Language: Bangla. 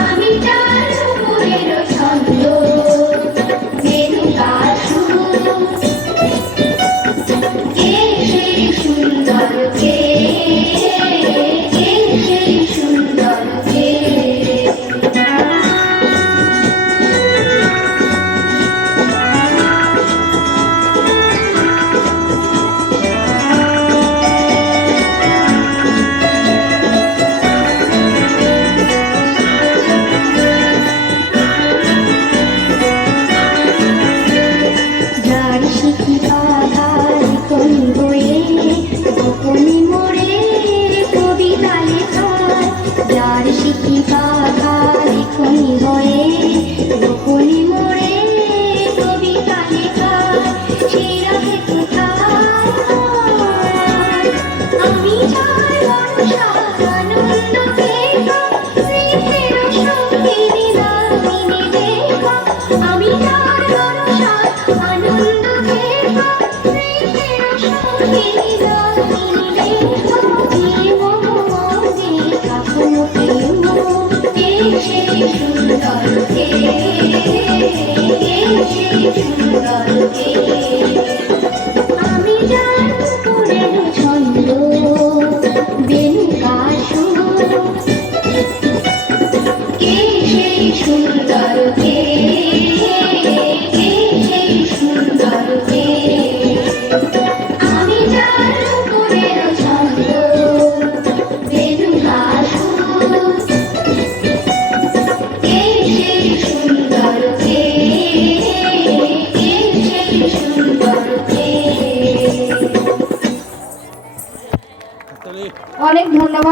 আমি তার উপরের ছন্দ মেরুকা সুর কে সেই সুন্দর কে সেই সুন্দর কে আমি যার উপরের ছন্দ বেনুকা সুর কে সেই সুন্দর কে সেই সুন্দর কে আমি যার উপরের ছন্দ বেনুকা সুর কে সেই সুন্দর কে সেই সুন্দর কে। অনেক ধন্যবাদ।